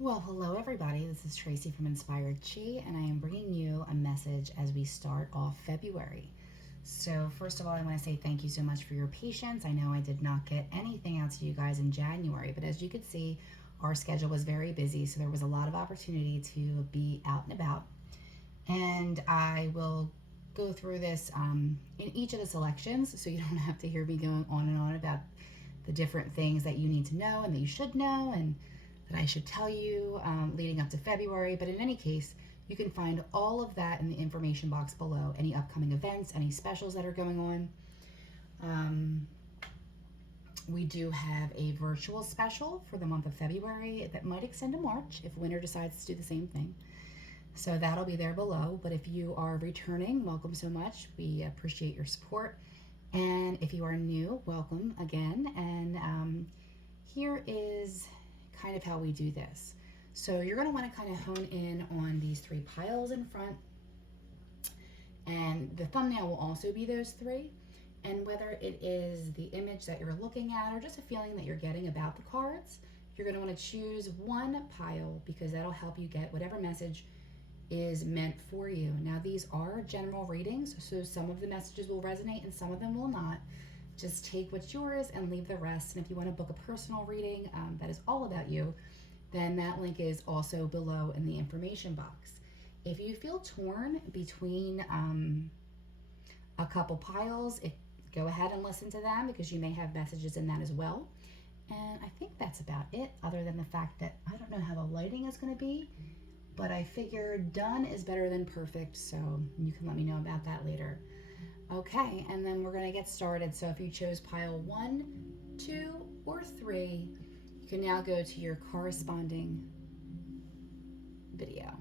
Well, hello everybody. This is Tracy from Inspired Chi, and I am bringing you a message as we start off February. So, first of all, I want to say thank you so much for your patience. I know I did not get anything out to you guys in January, but as you could see, our schedule was very busy, so there was a lot of opportunity to be out and about. And I will go through this in each of the selections, so you don't have to hear me going on and on about the different things that you need to know and that you should know and that I should tell you leading up to February. But in any case, you can find all of that in the information box below. Any upcoming events, any specials that are going on. We do have a virtual special for the month of February that might extend to March if winter decides to do the same thing. So that'll be there below. But if you are returning, welcome so much. We appreciate your support. And if you are new, welcome again. And here is kind of how we do this. So you're going to want to kind of hone in on these three piles in front, and the thumbnail will also be those three. And whether it is the image that you're looking at or just a feeling that you're getting about the cards, you're going to want to choose one pile because that'll help you get whatever message is meant for you. Now, these are general readings, so some of the messages will resonate and some of them will not. Just take what's yours and leave the rest. And if you want to book a personal reading that is all about you, then that link is also below in the information box. If you feel torn between a couple piles, go ahead and listen to them because you may have messages in that as well. And I think that's about it, other than the fact that I don't know how the lighting is going to be, but I figure done is better than perfect, so you can let me know about that later. Okay, and then we're going to get started. So if you chose pile 1, 2, or 3, you can now go to your corresponding video.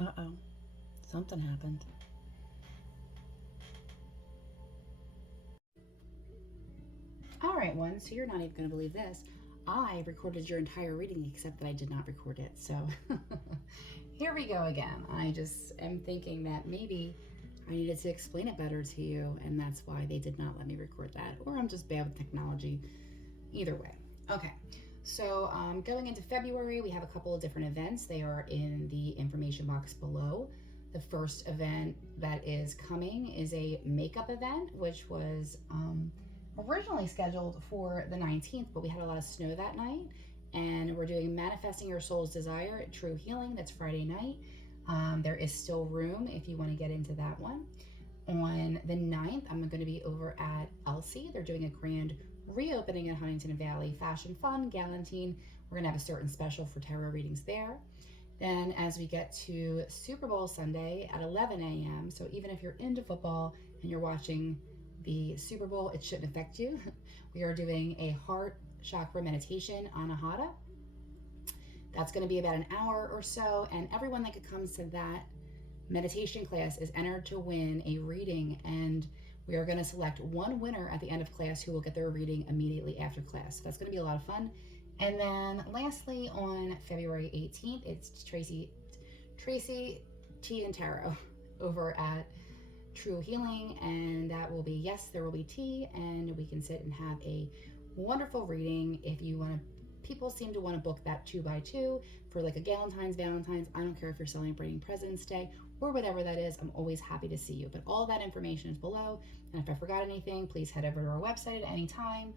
Uh-oh, something happened. All right, one, so you're not even going to believe this. I recorded your entire reading except that I did not record it. So here we go again. I just am thinking that maybe I needed to explain it better to you, and that's why they did not let me record that. Or I'm just bad with technology. Either way. Okay. So going into February, we have a couple of different events. They are in the information box below. The first event that is coming is a makeup event, which was originally scheduled for the 19th, but we had a lot of snow that night. And we're doing Manifesting Your Soul's Desire, True Healing. That's Friday night. There is still room if you want to get into that one. On the 9th, I'm going to be over at Ellcie. They're doing a grand reopening in Huntington Valley. Fashion Fun, Galentine. We're going to have a certain special for tarot readings there. Then as we get to Super Bowl Sunday at 11 a.m., so even if you're into football and you're watching the Super Bowl, it shouldn't affect you. We are doing a heart chakra meditation, Anahata. That's going to be about an hour or so, and everyone that comes to that meditation class is entered to win a reading, and we are going to select one winner at the end of class who will get their reading immediately after class. So that's going to be a lot of fun. And then lastly, on February 18th, it's Tracy Tea and Tarot over at True Healing, and that will be, yes, there will be tea, and we can sit and have a wonderful reading. If you want to, people seem to want to book that 2x2 for like a Galentines, Valentine's. I don't care if you're celebrating President's Day or whatever that is. I'm always happy to see you. But all that information is below. And if I forgot anything, please head over to our website at any time,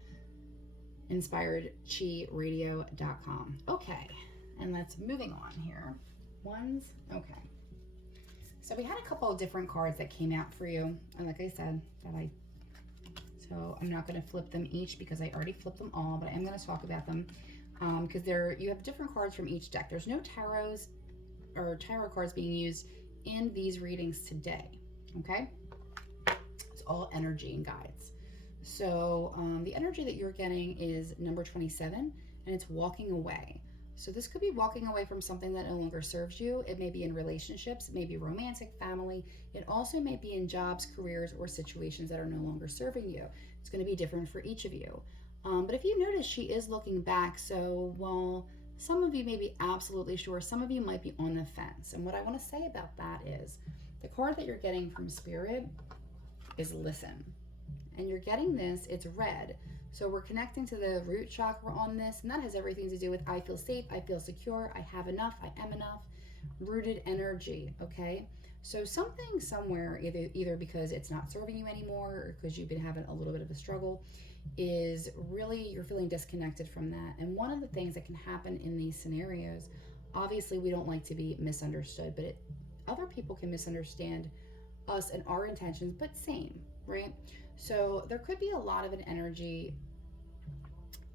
inspiredchiradio.com. Okay, and let's moving on here. Ones, okay. So we had a couple of different cards that came out for you, and like I said, so I'm not going to flip them each because I already flipped them all, but I am going to talk about them because you have different cards from each deck. There's no tarots or tarot cards being used in these readings today, okay? It's all energy and guides. So the energy that you're getting is number 27, and it's walking away. So this could be walking away from something that no longer serves you. It may be in relationships, it may be romantic, family. It also may be in jobs, careers, or situations that are no longer serving you. It's going to be different for each of you. But if you notice, she is looking back. So while some of you may be absolutely sure, some of you might be on the fence. And what I want to say about that is the card that you're getting from Spirit is listen. And you're getting this, it's red. So we're connecting to the root chakra on this, and that has everything to do with I feel safe, I feel secure, I have enough, I am enough, rooted energy, okay? So something somewhere, either because it's not serving you anymore or because you've been having a little bit of a struggle, is really you're feeling disconnected from that. And one of the things that can happen in these scenarios, obviously we don't like to be misunderstood, but other people can misunderstand us and our intentions, but same, right? So there could be a lot of an energy,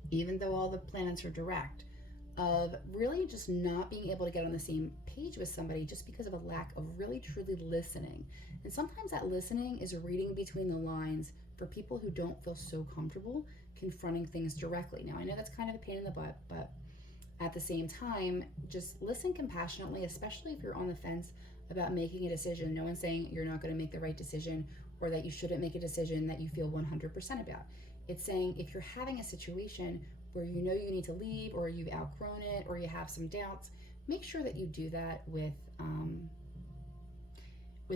even though all the planets are direct, of really just not being able to get on the same page with somebody just because of a lack of really truly listening. And sometimes that listening is reading between the lines for people who don't feel so comfortable confronting things directly. Now, I know that's kind of a pain in the butt, but at the same time, just listen compassionately, especially if you're on the fence about making a decision. No one's saying you're not going to make the right decision or that you shouldn't make a decision that you feel 100% about. It's saying if you're having a situation where you know you need to leave or you've outgrown it or you have some doubts, make sure that you do that with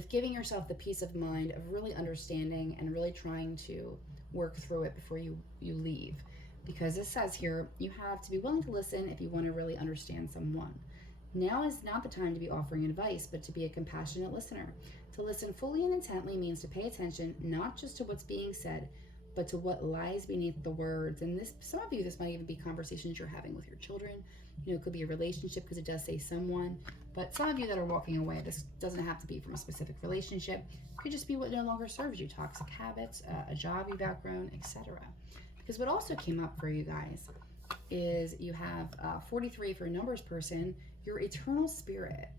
giving yourself the peace of mind of really understanding and really trying to work through it before you leave. Because it says here, you have to be willing to listen if you want to really understand someone. Now is not the time to be offering advice, but to be a compassionate listener. To listen fully and intently means to pay attention not just to what's being said, but to what lies beneath the words. And this, some of you, this might even be conversations you're having with your children. You know, it could be a relationship because it does say someone. But some of you that are walking away, this doesn't have to be from a specific relationship. It could just be what no longer serves you, toxic habits, a job you've outgrown, etc. Because what also came up for you guys is you have 43 for a numbers person, your eternal spirit,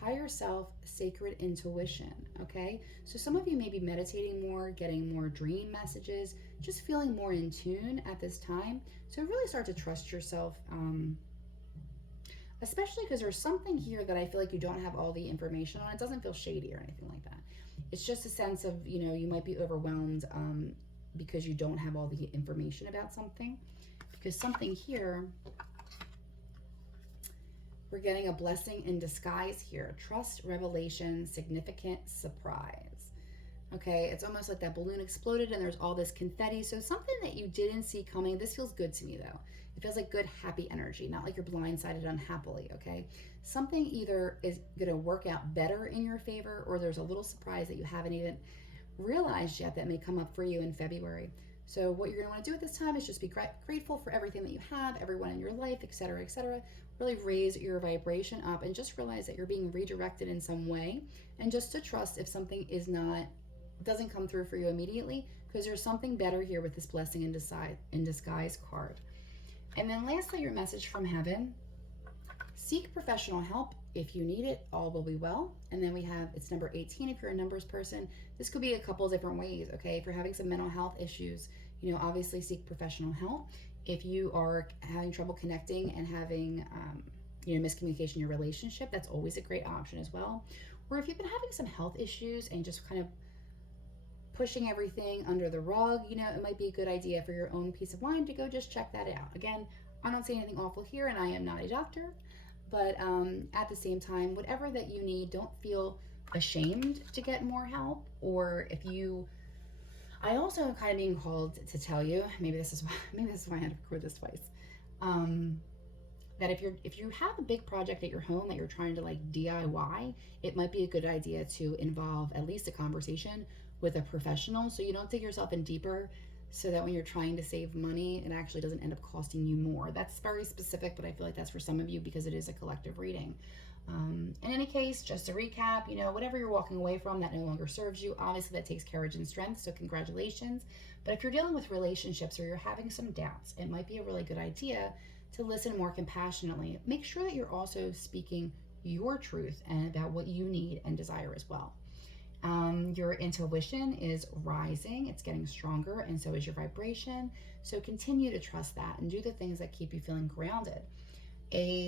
higher self, sacred intuition, okay? So some of you may be meditating more, getting more dream messages, just feeling more in tune at this time. So really start to trust yourself, especially because there's something here that I feel like you don't have all the information on. It doesn't feel shady or anything like that. It's just a sense of, you know, you might be overwhelmed because you don't have all the information about something. Because something here, we're getting a blessing in disguise here. Trust, revelation, significant surprise. Okay, it's almost like that balloon exploded and there's all this confetti. So something that you didn't see coming. This feels good to me though. It feels like good, happy energy, not like you're blindsided unhappily, okay? Something either is going to work out better in your favor or there's a little surprise that you haven't even realized yet that may come up for you in February. So what you're going to want to do at this time is just be grateful for everything that you have, everyone in your life, etc., etc. Really raise your vibration up and just realize that you're being redirected in some way, and just to trust if something doesn't come through for you immediately, because there's something better here with this blessing in disguise card. And then lastly, your message from heaven: seek professional help if you need it, all will be well. And then we have, it's number 18 if you're a numbers person. This could be a couple different ways, okay? If you're having some mental health issues, you know, obviously seek professional help. If you are having trouble connecting and having, miscommunication in your relationship, that's always a great option as well. Or if you've been having some health issues and just kind of pushing everything under the rug, you know, it might be a good idea for your own peace of mind to go just check that out. Again, I don't say anything awful here, and I am not a doctor, but at the same time, whatever that you need, don't feel ashamed to get more help. Or if you, I also am kind of being called to tell you, maybe this is why I had to record this twice, that if you have a big project at your home that you're trying to like DIY, it might be a good idea to involve at least a conversation with a professional, so you don't dig yourself in deeper, so that when you're trying to save money, it actually doesn't end up costing you more. That's very specific, but I feel like that's for some of you because it is a collective reading. In any case, just to recap, you know, whatever you're walking away from that no longer serves you, obviously that takes courage and strength, so congratulations. But if you're dealing with relationships or you're having some doubts, it might be a really good idea to listen more compassionately. Make sure that you're also speaking your truth and about what you need and desire as well. Your intuition is rising, it's getting stronger, and so is your vibration. So continue to trust that and do the things that keep you feeling grounded.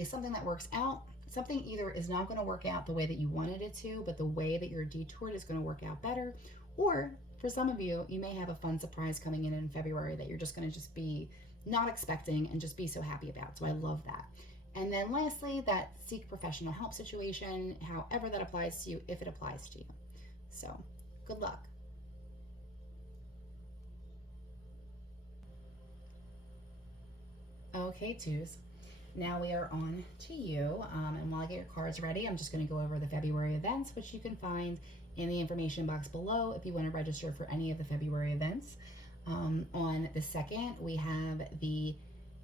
Something that works out, something either is not going to work out the way that you wanted it to, but the way that you're detoured is going to work out better. Or for some of you, you may have a fun surprise coming in February that you're just going to just be not expecting and just be so happy about. So I love that. And then lastly, that seek professional help situation, however that applies to you, if it applies to you. So good luck. Okay, twos. Now we are on to you. And while I get your cards ready, I'm just going to go over the February events, which you can find in the information box below if you want to register for any of the February events. On the 2nd, we have the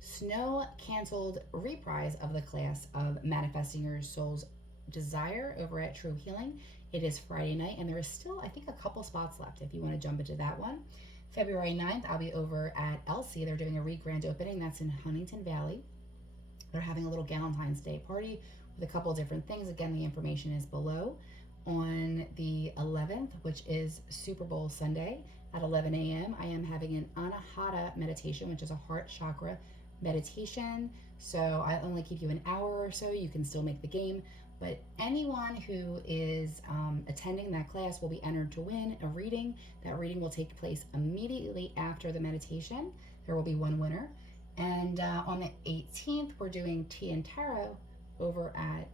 snow canceled reprise of the class of Manifesting Your Soul's Desire over at True Healing. It is Friday night, and there is still, I think, a couple spots left if you want to jump into that one. February 9th, I'll be over at Ellcie. They're doing a re-grand opening. That's in Huntington Valley. They're having a little Galentines Day party with a couple different things. Again, the information is below. On the 11th, which is Super Bowl Sunday at 11 a.m., I am having an Anahata meditation, which is a heart chakra meditation. So I only keep you an hour or so. You can still make the game. But anyone who is attending that class will be entered to win a reading. That reading will take place immediately after the meditation. There will be one winner. And on the 18th, we're doing tea and tarot over at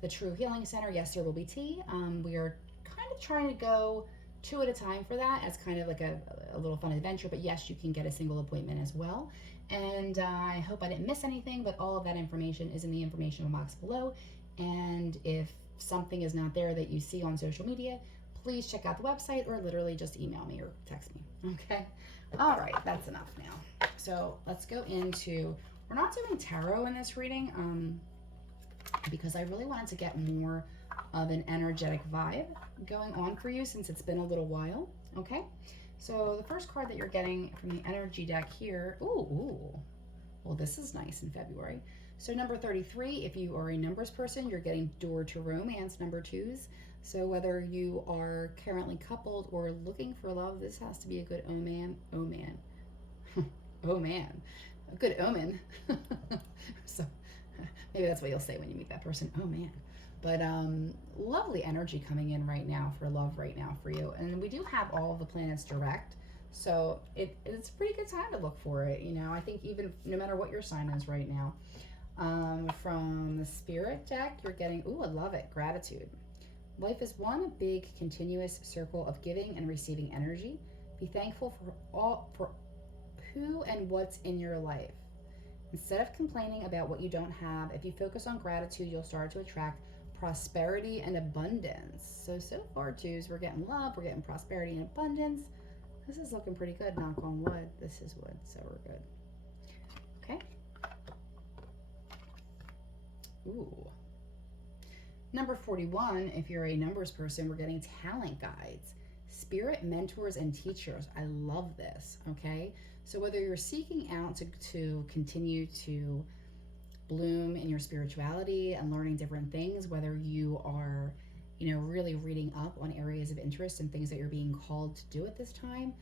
the True Healing Center. Yes, there will be tea. We are kind of trying to go 2 at a time for that as kind of like a little fun adventure. But yes, you can get a single appointment as well. And I hope I didn't miss anything, but all of that information is in the information box below. And if something is not there that you see on social media, please check out the website or literally just email me or text me. Okay? All right, that's enough now. So let's go into, we're not doing tarot in this reading because I really wanted to get more of an energetic vibe going on for you since it's been a little while. Okay? So the first card that you're getting from the energy deck here, well, this is nice in February. So number 33, if you are a numbers person, you're getting Door to Romance, number 2s. So whether you are currently coupled or looking for love, this has to be a good omen. Oh man, a good omen. So maybe that's what you'll say when you meet that person. Oh man. But lovely energy coming in right now for love right now for you. And we do have all of the planets direct. So it's a pretty good time to look for it. You know, I think even no matter what your sign is right now. From the Spirit deck, you're getting, I love it, gratitude. Life is one big continuous circle of giving and receiving energy. Be thankful for who and what's in your life. Instead of complaining about what you don't have, if you focus on gratitude, you'll start to attract prosperity and abundance. So far, twos, we're getting love, we're getting prosperity and abundance. This is looking pretty good, knock on wood. This is wood, so we're good. Okay. Ooh. Number 41, if you're a numbers person, we're getting talent guides, spirit mentors, and teachers. I love this, okay? So whether you're seeking out to continue to bloom in your spirituality and learning different things, whether you are, really reading up on areas of interest and things that you're being called to do at this time,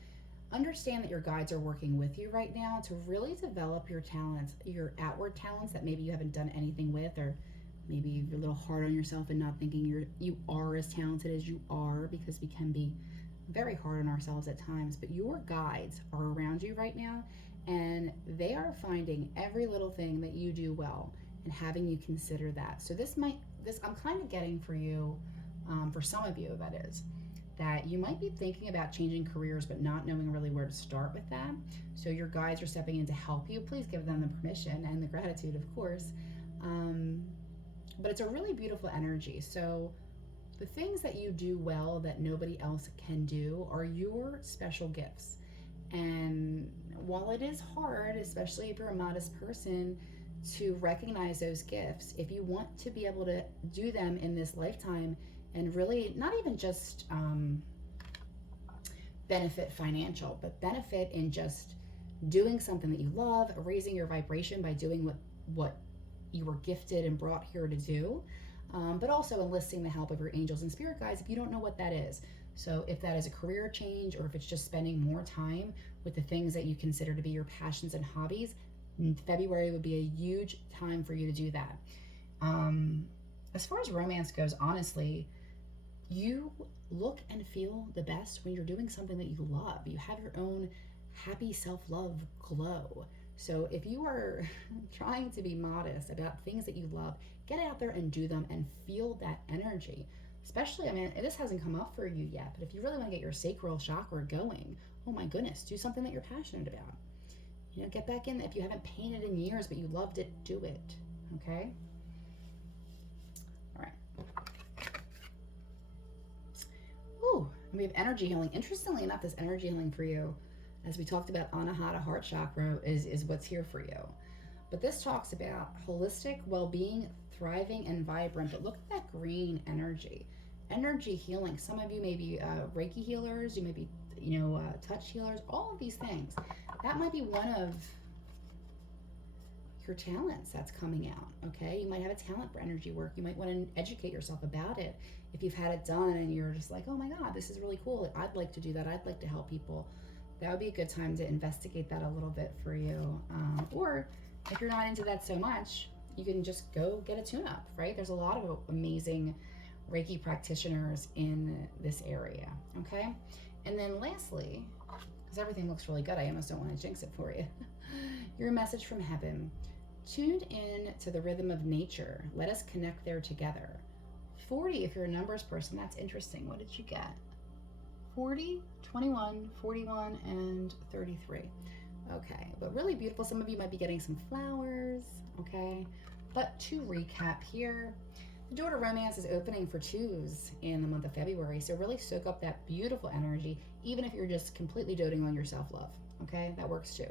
understand that your guides are working with you right now to really develop your talents, your outward talents that maybe you haven't done anything with, or maybe you're a little hard on yourself and not thinking you are as talented as you are, because we can be very hard on ourselves at times. But your guides are around you right now, and they are finding every little thing that you do well and having you consider that. So this I'm kind of getting for you, for some of you that is, that you might be thinking about changing careers but not knowing really where to start with that. So your guides are stepping in to help you. Please give them the permission and the gratitude, of course. But it's a really beautiful energy. So the things that you do well that nobody else can do are your special gifts. And while it is hard, especially if you're a modest person, to recognize those gifts, if you want to be able to do them in this lifetime and really not even just benefit financial, but benefit in just doing something that you love, raising your vibration by doing what you were gifted and brought here to do, but also enlisting the help of your angels and spirit guides if you don't know what that is. So if that is a career change, or if it's just spending more time with the things that you consider to be your passions and hobbies, February would be a huge time for you to do that. Um, as far as romance goes, honestly, you look and feel the best when you're doing something that you love. You have your own happy self love glow. So if you are trying to be modest about things that you love, get out there and do them and feel that energy. Especially, I mean, this hasn't come up for you yet, but if you really want to get your sacral chakra going, oh my goodness, do something that you're passionate about. You know, get back in. If you haven't painted in years but you loved it, do it. Okay? All right. Ooh, and we have energy healing. Interestingly enough, this energy healing for you, as we talked about, Anahata heart chakra is what's here for you. But this talks about holistic well-being, thriving, and vibrant. But look at that green energy. Energy healing. Some of you may be Reiki healers. You may be, touch healers. All of these things. That might be one of your talents that's coming out. Okay, you might have a talent for energy work. You might want to educate yourself about it. If you've had it done and you're just like, oh my God, this is really cool. I'd like to do that. I'd like to help people. That would be a good time to investigate that a little bit for you. Or if you're not into that so much, you can just go get a tune-up, right? There's a lot of amazing Reiki practitioners in this area, okay? And then lastly, because everything looks really good, I almost don't want to jinx it for you. Your message from heaven. Tuned in to the rhythm of nature. Let us connect there together. 40, if you're a numbers person, that's interesting. What did you get? 40, 21, 41, and 33. Okay, but really beautiful. Some of you might be getting some flowers, okay? But to recap here, the door to romance is opening for twos in the month of February, so really soak up that beautiful energy, even if you're just completely doting on your self-love, okay? That works too.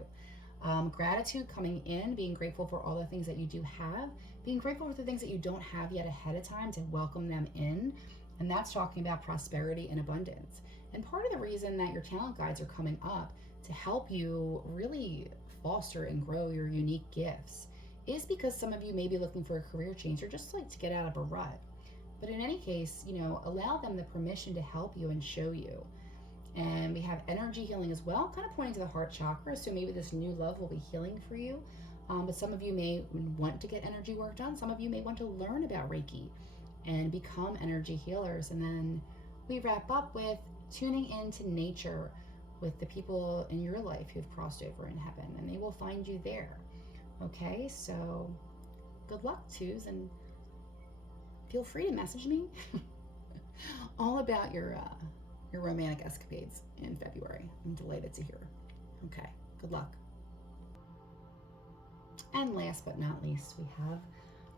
Gratitude coming in, being grateful for all the things that you do have, being grateful for the things that you don't have yet ahead of time to welcome them in, and that's talking about prosperity and abundance. And part of the reason that your talent guides are coming up to help you really foster and grow your unique gifts is because some of you may be looking for a career change or just like to get out of a rut. But in any case, allow them the permission to help you and show you. And we have energy healing as well, kind of pointing to the heart chakra. So maybe this new love will be healing for you. But some of you may want to get energy work done. Some of you may want to learn about Reiki and become energy healers. And then we wrap up with tuning into nature with the people in your life who've crossed over in heaven, and they will find you there. Okay, so good luck, twos, and feel free to message me all about your romantic escapades in February. I'm delighted to hear. Okay, good luck. And last but not least, we have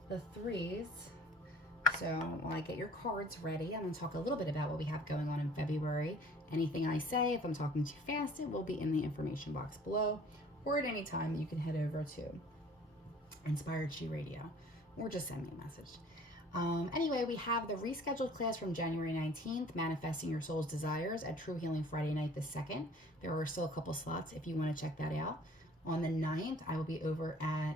the threes. So while I get your cards ready, I'm going to talk a little bit about what we have going on in February. Anything I say, if I'm talking too fast, it will be in the information box below, or at any time you can head over to Inspired She Radio, or just send me a message. Anyway, we have the rescheduled class from January 19th, Manifesting Your Soul's Desires, at True Healing Friday night the 2nd. There are still a couple slots if you want to check that out. On the 9th, I will be over at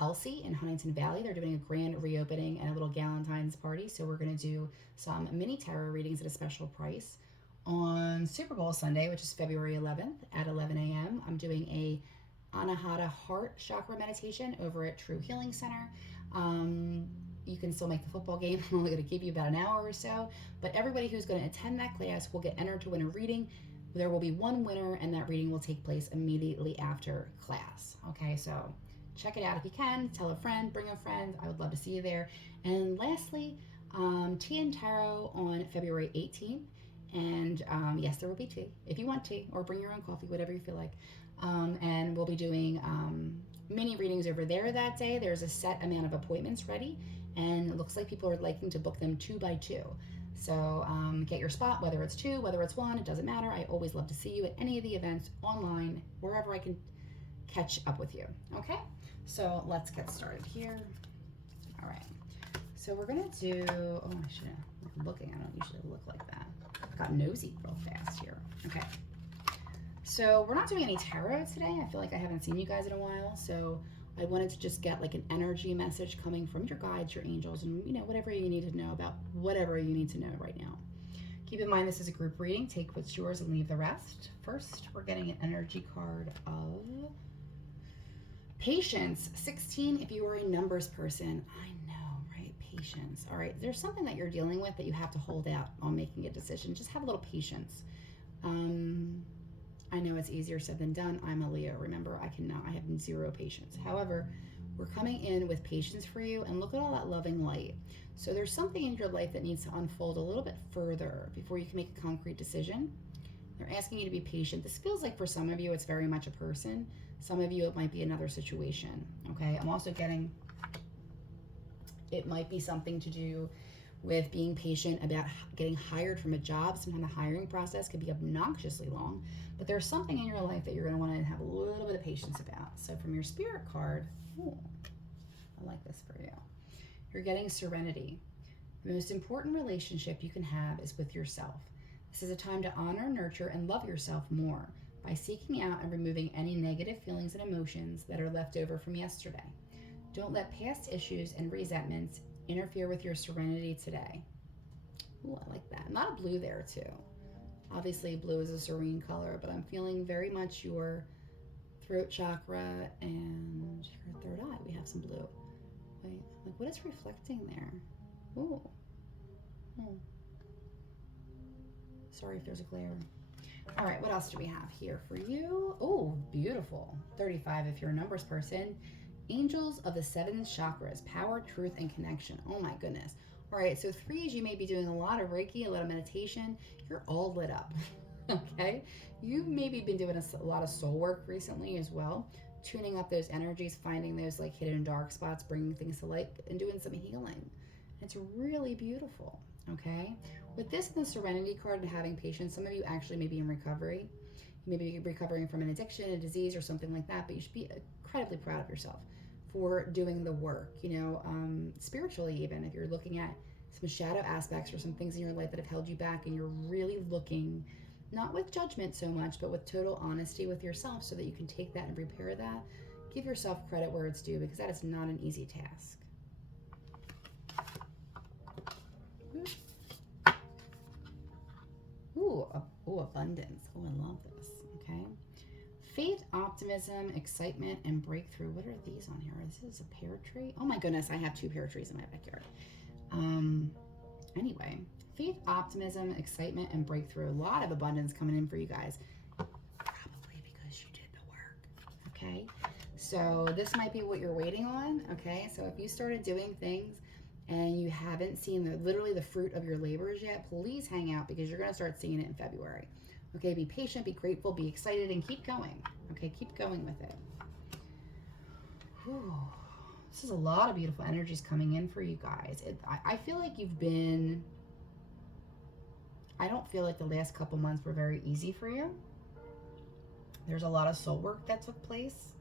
Ellcie in Huntington Valley. They're doing a grand reopening and a little Galentines party, so we're going to do some mini tarot readings at a special price. On Super Bowl Sunday, which is February 11th at 11 a.m., I'm doing a Anahata heart chakra meditation over at True Healing Center. You can still make the football game. I'm only going to give you about an hour or so, but everybody who's going to attend that class will get entered to win a reading. There will be one winner, and that reading will take place immediately after class. Okay, so check it out if you can. Tell a friend, bring a friend. I would love to see you there. And lastly, tea and tarot on February 18th. And yes, there will be tea if you want tea, or bring your own coffee, whatever you feel like. And we'll be doing mini readings over there that day. There's a set amount of appointments ready, and it looks like people are liking to book them 2 by 2. So get your spot, whether it's 2, whether it's 1, it doesn't matter. I always love to see you at any of the events online, wherever I can catch up with you. Okay, so let's get started here. All right, so we're gonna do, oh, I should have looking. I don't usually look like that. I got nosy real fast here. Okay, so we're not doing any tarot today. I feel like I haven't seen you guys in a while, so I wanted to just get like an energy message coming from your guides, your angels, and whatever you need to know about whatever you need to know right now. Keep in mind this is a group reading. Take what's yours and leave the rest. First, we're getting an energy card of patience. 16 if you are a numbers person. I know, right? Patience. All right, there's something that you're dealing with that you have to hold out on making a decision. Just have a little patience. I know it's easier said than done. I'm a Leo. Remember, I have zero patience. However, we're coming in with patience for you, and look at all that loving light. So there's something in your life that needs to unfold a little bit further before you can make a concrete decision. They're asking you to be patient. This feels like for some of you, it's very much a person. Some of you, it might be another situation, okay? I'm also getting, it might be something to do with being patient about getting hired from a job. Sometimes the hiring process could be obnoxiously long, but there's something in your life that you're going to want to have a little bit of patience about. So from your spirit card, ooh, I like this for you. You're getting serenity. The most important relationship you can have is with yourself. This is a time to honor, nurture, and love yourself more by seeking out and removing any negative feelings and emotions that are left over from yesterday. Don't let past issues and resentments interfere with your serenity today. Ooh, I like that. Not a blue there too. Obviously blue is a serene color, but I'm feeling very much your throat chakra and your third eye. We have some blue. Wait, like what is reflecting there? Ooh. Oh. Sorry if there's a glare. All right, what else do we have here for you? Oh, beautiful. 35 if you're a numbers person. Angels of the seven chakras, power, truth, and connection. Oh my goodness. All right, so 3s, you may be doing a lot of Reiki, a lot of meditation. You're all lit up, okay? You've maybe been doing a lot of soul work recently as well, tuning up those energies, finding those like hidden dark spots, bringing things to light, and doing some healing. It's really beautiful, okay? With this and the Serenity card and having patience, some of you actually may be in recovery. You may be recovering from an addiction, a disease, or something like that, but you should be incredibly proud of yourself for doing the work, spiritually even. If you're looking at some shadow aspects or some things in your life that have held you back, and you're really looking, not with judgment so much, but with total honesty with yourself so that you can take that and repair that, give yourself credit where it's due, because that is not an easy task. Ooh, abundance. Oh, I love this. Okay. Faith, optimism, excitement, and breakthrough. What are these on here? This is a pear tree. Oh my goodness, I have 2 pear trees in my backyard. Anyway, faith, optimism, excitement, and breakthrough. A lot of abundance coming in for you guys. Probably because you did the work. Okay. So this might be what you're waiting on. Okay. So if you started doing things and you haven't seen literally the fruit of your labors yet, please hang out, because you're going to start seeing it in February. Okay, be patient, be grateful, be excited, and keep going. Okay, keep going with it. Whew. This is a lot of beautiful energies coming in for you guys. I feel like I don't feel like the last couple months were very easy for you. There's a lot of soul work that took place.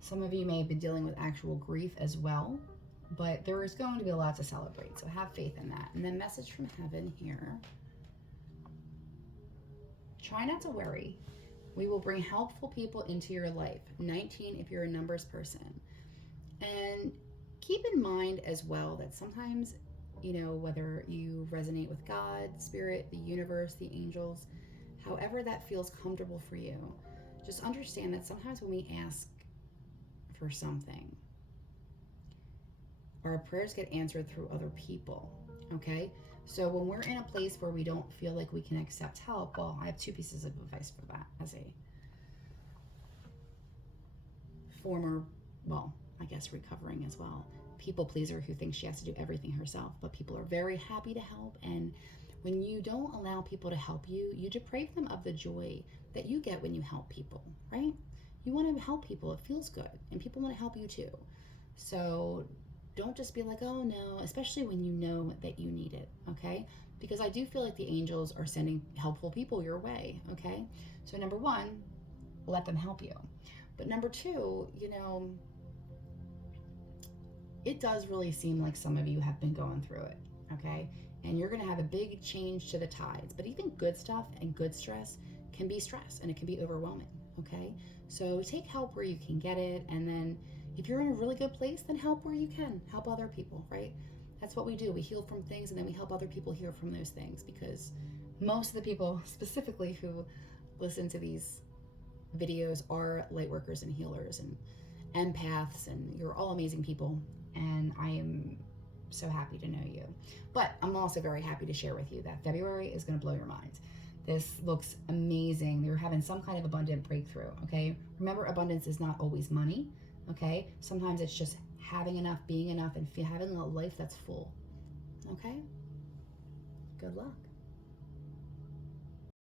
Some of you may have been dealing with actual grief as well. But there is going to be a lot to celebrate, so have faith in that. And then message from heaven here. Try not to worry. We will bring helpful people into your life. 19 if you're a numbers person. And keep in mind as well that sometimes, whether you resonate with God, spirit, the universe, the angels, however that feels comfortable for you, just understand that sometimes when we ask for something, our prayers get answered through other people, okay? So when we're in a place where we don't feel like we can accept help, well, I have 2 pieces of advice for that as a former, I guess recovering as well, people pleaser who thinks she has to do everything herself, but people are very happy to help. And when you don't allow people to help you, you deprave them of the joy that you get when you help people, right? You want to help people. It feels good, and people want to help you too. So don't just be like, oh no, especially when you know that you need it, okay? Because I do feel like the angels are sending helpful people your way, okay? So number 1, let them help you. But number 2, it does really seem like some of you have been going through it, okay? And you're gonna have a big change to the tides. But even good stuff and good stress can be stress, and it can be overwhelming, okay? So take help where you can get it, and then if you're in a really good place, then help where you can. Help other people, right? That's what we do. We heal from things, and then we help other people heal from those things, because most of the people specifically who listen to these videos are light workers and healers and empaths, and you're all amazing people, and I am so happy to know you. But I'm also very happy to share with you that February is going to blow your mind. This looks amazing. You're having some kind of abundant breakthrough, okay? Remember, abundance is not always money, okay? Sometimes it's just having enough, being enough, and having a life that's full, okay? Good luck.